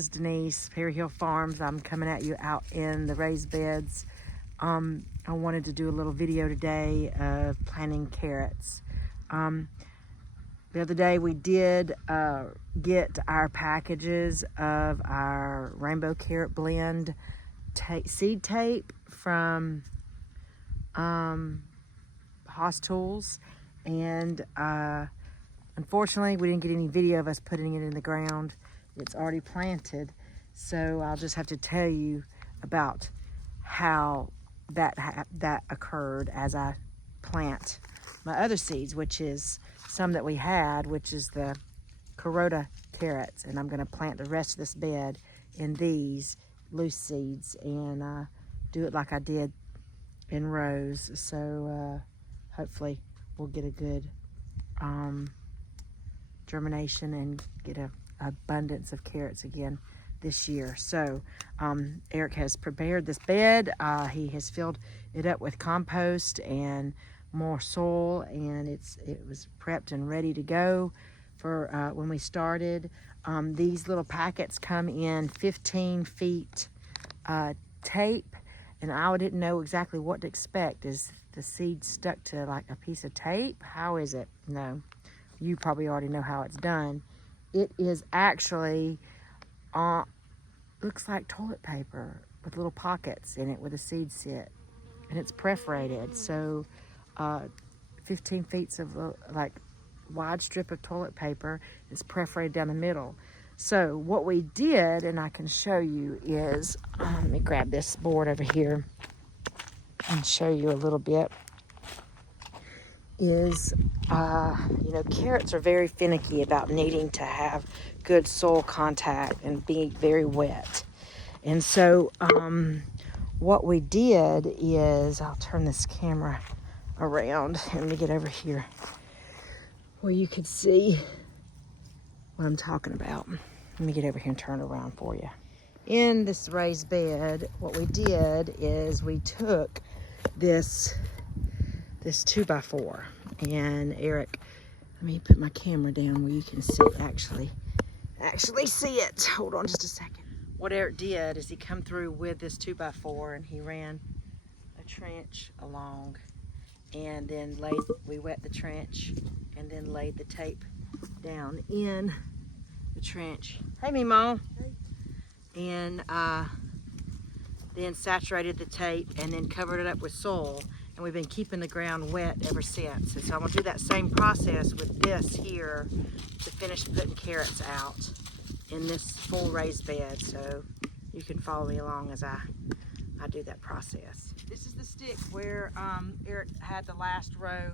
is Denise, Perry Hill Farms. I'm coming at you out in the raised beds. I wanted to do a little video today of planting carrots. The other day we did get our packages of our Rainbow Carrot Blend seed tape from Haas Tools, and unfortunately we didn't get any video of us putting it in the ground. It's already planted, so I'll just have to tell you about how that occurred as I plant my other seeds, which is some that we had, which is the Carota carrots, and I'm going to plant the rest of this bed in these loose seeds and do it like I did in rows. So hopefully we'll get a good germination and get an abundance of carrots again this year. So Eric has prepared this bed. He has filled it up with compost and more soil, and it was prepped and ready to go for when we started. These little packets come in 15 feet tape, and I didn't know exactly what to expect. Is the seed stuck to like a piece of tape? How is it? No, you probably already know how it's done. It is actually looks like toilet paper with little pockets in it where the seeds sit, and it's perforated. So 15 feet of like wide strip of toilet paper is perforated down the middle. So what we did, and I can show you, is let me grab this board over here and show you a little bit, is carrots are very finicky about needing to have good soil contact and being very wet. And so what we did is, I'll turn this camera around and let me get over here where you could see what I'm talking about. Let me get over here and turn it around for you. In this raised bed, what we did is we took this 2x4, and Eric, let me put my camera down where you can see actually see it. Hold on just a second. What Eric did is he come through with this 2x4 and he ran a trench along, and then we wet the trench and then laid the tape down in the trench. Hey, Mimo. Hey. And then saturated the tape and then covered it up with soil, and we've been keeping the ground wet ever since. And so I'm gonna do that same process with this here to finish putting carrots out in this full raised bed, so you can follow me along as I do that process. This is the stick where Eric had the last row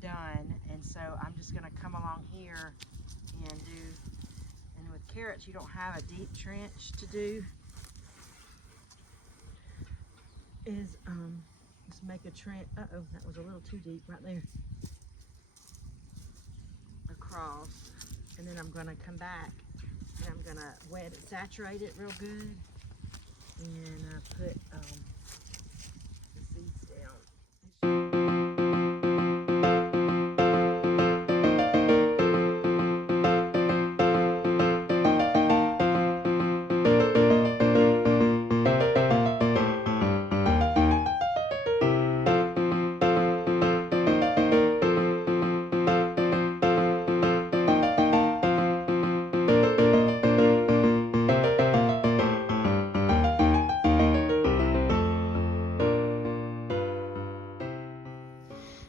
done, and so I'm just gonna come along here and with carrots you don't have a deep trench to do, is just make a trench. Uh-oh, that was a little too deep right there. Across, and then I'm gonna come back and I'm gonna wet it, saturate it real good, and put the seeds down.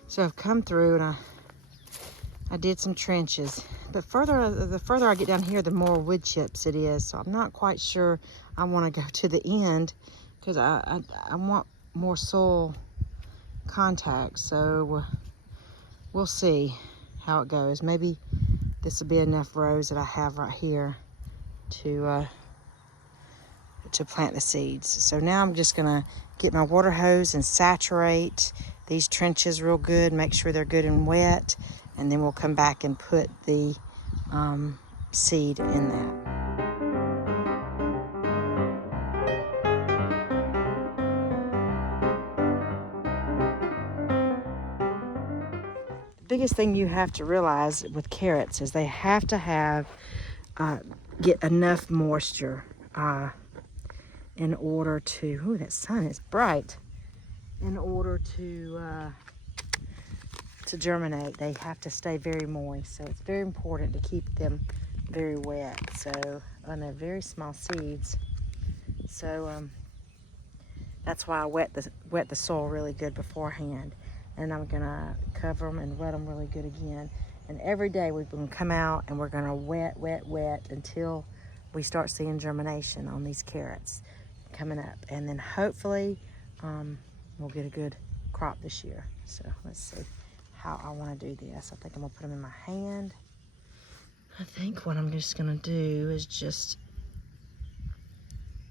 So I've come through and I did some trenches, but the further I get down here, the more wood chips it is. So I'm not quite sure I want to go to the end because I want more soil contact. So we'll see how it goes. Maybe this will be enough rows that I have right here to plant the seeds. So now I'm just gonna get my water hose and saturate these trenches real good, make sure they're good and wet, and then we'll come back and put the seed in that. The biggest thing you have to realize with carrots is they have to have get enough moisture in order to, ooh, that sun is bright, in order to germinate. They have to stay very moist, so it's very important to keep them very wet. So, and they're very small seeds, so that's why I wet the soil really good beforehand. And I'm gonna cover them and wet them really good again. And every day we're gonna come out and we're gonna wet until we start seeing germination on these carrots coming up. And then hopefully we'll get a good crop this year. So let's see how I wanna do this. I think I'm gonna put them in my hand. I think what I'm just gonna do is just,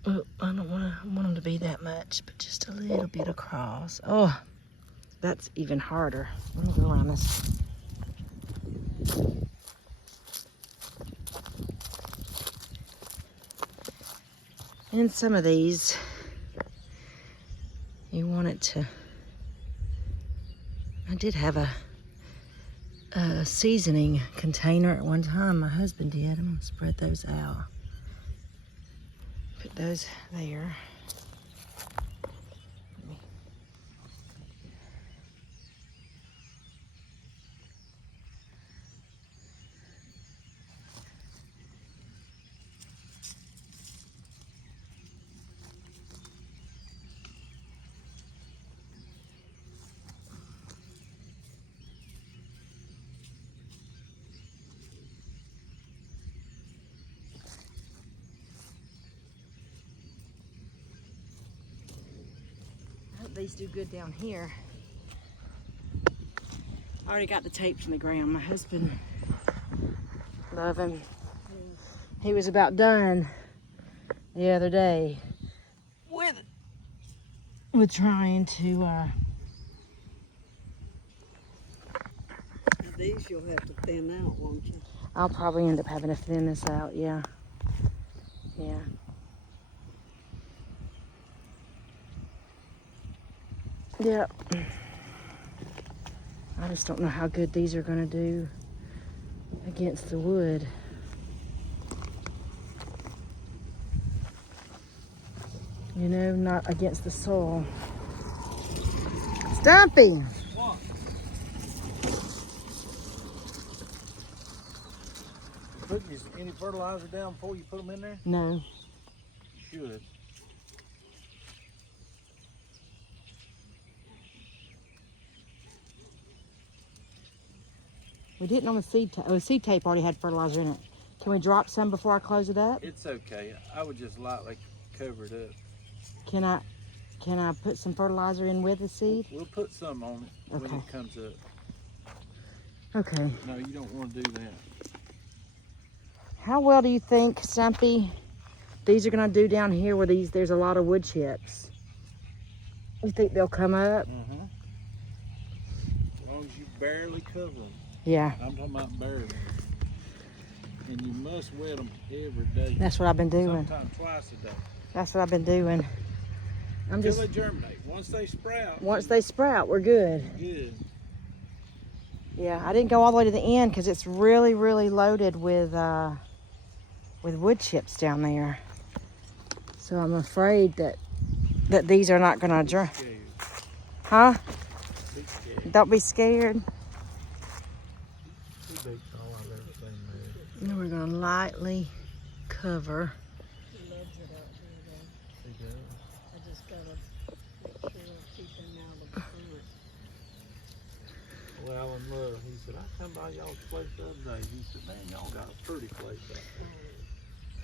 oh, I don't want them to be that much, but just a little bit across. Oh, that's even harder. Let me go around this. And some of these, you want it to, I did have a seasoning container at one time. My husband did. I'm gonna spread those out. Put those there. I hope these do good down here. I already got the tape from the ground. My husband, love him. He was about done the other day with trying to these you'll have to thin out, won't you? I'll probably end up having to thin this out, yeah. Yeah. Yep. I just don't know how good these are gonna do against the wood. You know, not against the soil. Stumpy! What? Put any fertilizer down before you put them in there? No. You should. We didn't on the seed tape. Oh, the seed tape already had fertilizer in it. Can we drop some before I close it up? It's okay. I would just lightly cover it up. Can I put some fertilizer in with the seed? We'll put some on it when Okay. it comes up. Okay. No, you don't want to do that. How well do you think, Stumpy, these are gonna do down here where there's a lot of wood chips? You think they'll come up? Mm-hmm. As long as you barely cover them. Yeah. I'm talking about barely. And you must wet them every day. That's what I've been doing. Sometimes twice a day. That's what I've been doing. Until they germinate. Once they sprout. Once they sprout, we're good. Good. Yeah, I didn't go all the way to the end because it's really, really loaded with wood chips down there. So I'm afraid that these are not gonna germinate. Huh? Be scared. Don't be scared. Now we're gonna lightly cover. He loves it out here, though. I just gotta make sure I keep him out of the front. Well, Alan Love, he said, I come by y'all's place the other day. He said, man, y'all got a pretty place out there.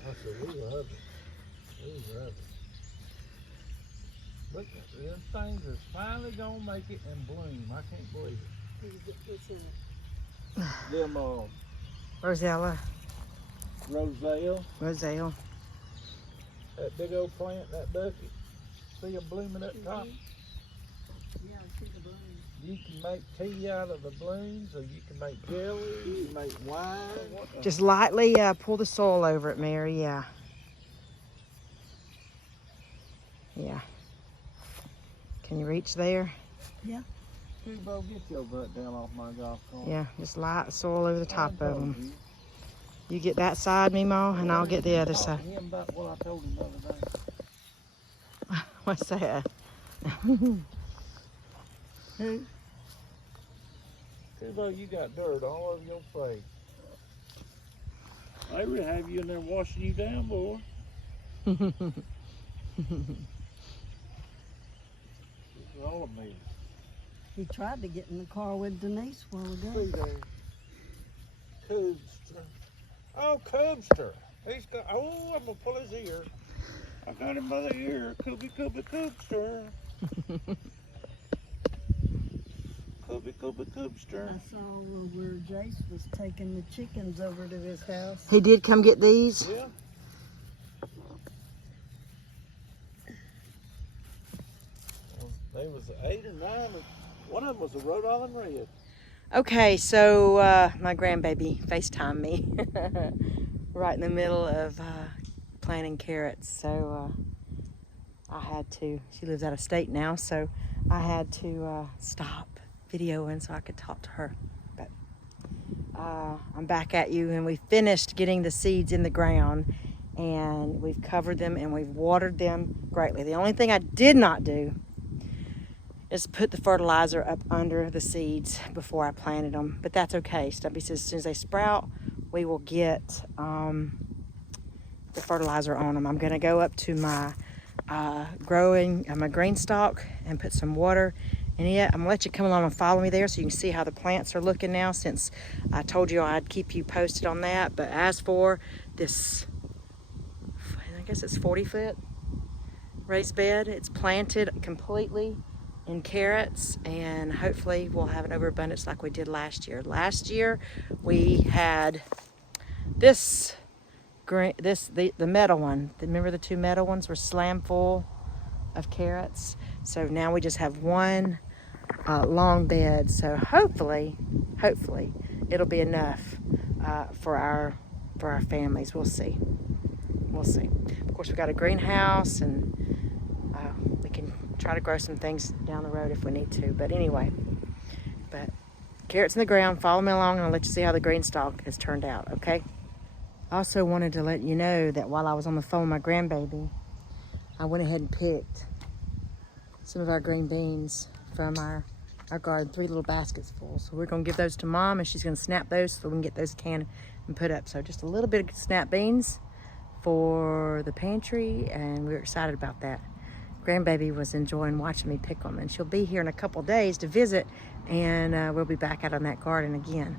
I said, we love it. We love it. Look, them things is finally gonna make it and bloom. I can't believe it. It's in Them Rosella. Roselle, that big old plant, that bucket. See them blooming up top? Yeah, I see the bloom. You can make tea out of the blooms, or you can make jelly, you can make wine. Just lightly pull the soil over it, Mary. Yeah. Yeah. Can you reach there? Yeah. Here, Bo, get your butt down off my golf cart. Yeah, just light soil over the top of them. You get that side, Meemaw, and I'll get the other side. Him about what I told him the other day. What's that? Who? Kubo, you got dirt all over your face. They would have you in there washing you down, boy. All of me. He tried to get in the car with Denise a while ago. See there. Cubster. Oh, Cubster. He's got, oh, I'm going to pull his ear. I got him by the ear. Cubster. Cubster. I saw where Jace was taking the chickens over to his house. He did come get these? Yeah. They was 8 or 9. One of them was a Rhode Island Red. Okay, so my grandbaby FaceTimed me right in the middle of planting carrots. So I had to, she lives out of state now, so I had to stop videoing so I could talk to her. But I'm back at you, and we finished getting the seeds in the ground, and we've covered them and we've watered them greatly. The only thing I did not do is put the fertilizer up under the seeds before I planted them, but that's okay. Stumpy says as soon as they sprout, we will get the fertilizer on them. I'm gonna go up to my my green stalk and put some water in it. I'm gonna let you come along and follow me there so you can see how the plants are looking now, since I told you I'd keep you posted on that. But as for this, I guess it's 40-foot raised bed, it's planted completely in carrots, and hopefully we'll have an overabundance like we did last year. Last year we had this green, the metal one. Remember the 2 metal ones were slam full of carrots. So now we just have one long bed. So hopefully it'll be enough for our families. We'll see. We'll see. Of course, we got a greenhouse, and we can try to grow some things down the road if we need to. But anyway, carrots in the ground. Follow me along, and I'll let you see how the green stalk has turned out. Okay. I also wanted to let you know that while I was on the phone with my grandbaby, I went ahead and picked some of our green beans from our garden, 3 little baskets full. So we're gonna give those to Mom, and she's gonna snap those so we can get those canned and put up. So just a little bit of snap beans for the pantry, and we were excited about that. Grandbaby was enjoying watching me pick them, and she'll be here in a couple days to visit, and we'll be back out on that garden again,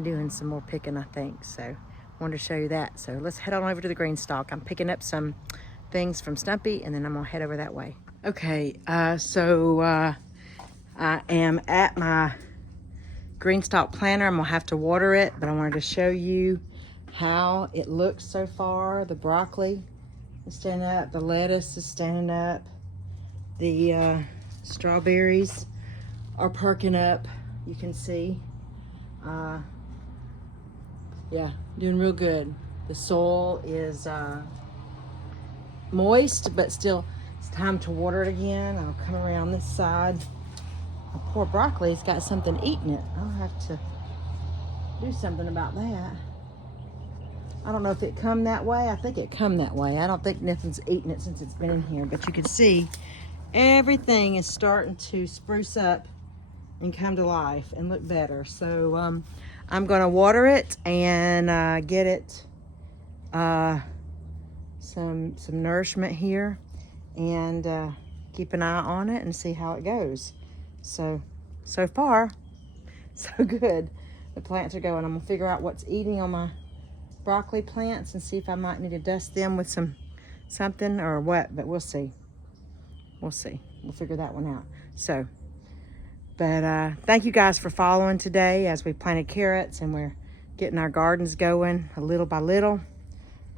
doing some more picking, I think. So wanted to show you that. So let's head on over to the green stalk. I'm picking up some things from Stumpy, and then I'm gonna head over that way. Okay, so I am at my green stalk planter. I'm gonna have to water it, but I wanted to show you how it looks so far. The broccoli is standing up, the lettuce is standing up, the strawberries are perking up, you can see. Yeah, doing real good. The soil is moist, but still it's time to water it again. I'll come around this side. The poor broccoli's got something eating it. I'll have to do something about that. I don't know if it come that way. I think it come that way. I don't think nothing's eaten it since it's been in here, but you can see everything is starting to spruce up and come to life and look better. So I'm gonna water it and get it some nourishment here, and keep an eye on it and see how it goes. So far, so good. The plants are going. I'm gonna figure out what's eating on my broccoli plants and see if I might need to dust them with something or what, but we'll see. We'll figure that one out. So, but thank you guys for following today as we planted carrots and we're getting our gardens going little by little.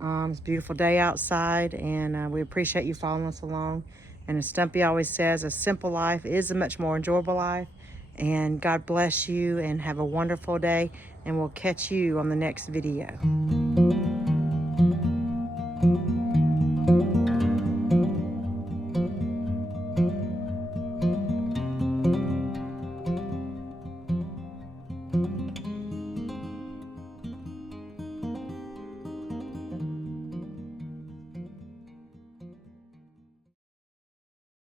It's a beautiful day outside, and we appreciate you following us along. And as Stumpy always says, a simple life is a much more enjoyable life. And God bless you, and have a wonderful day, and we'll catch you on the next video.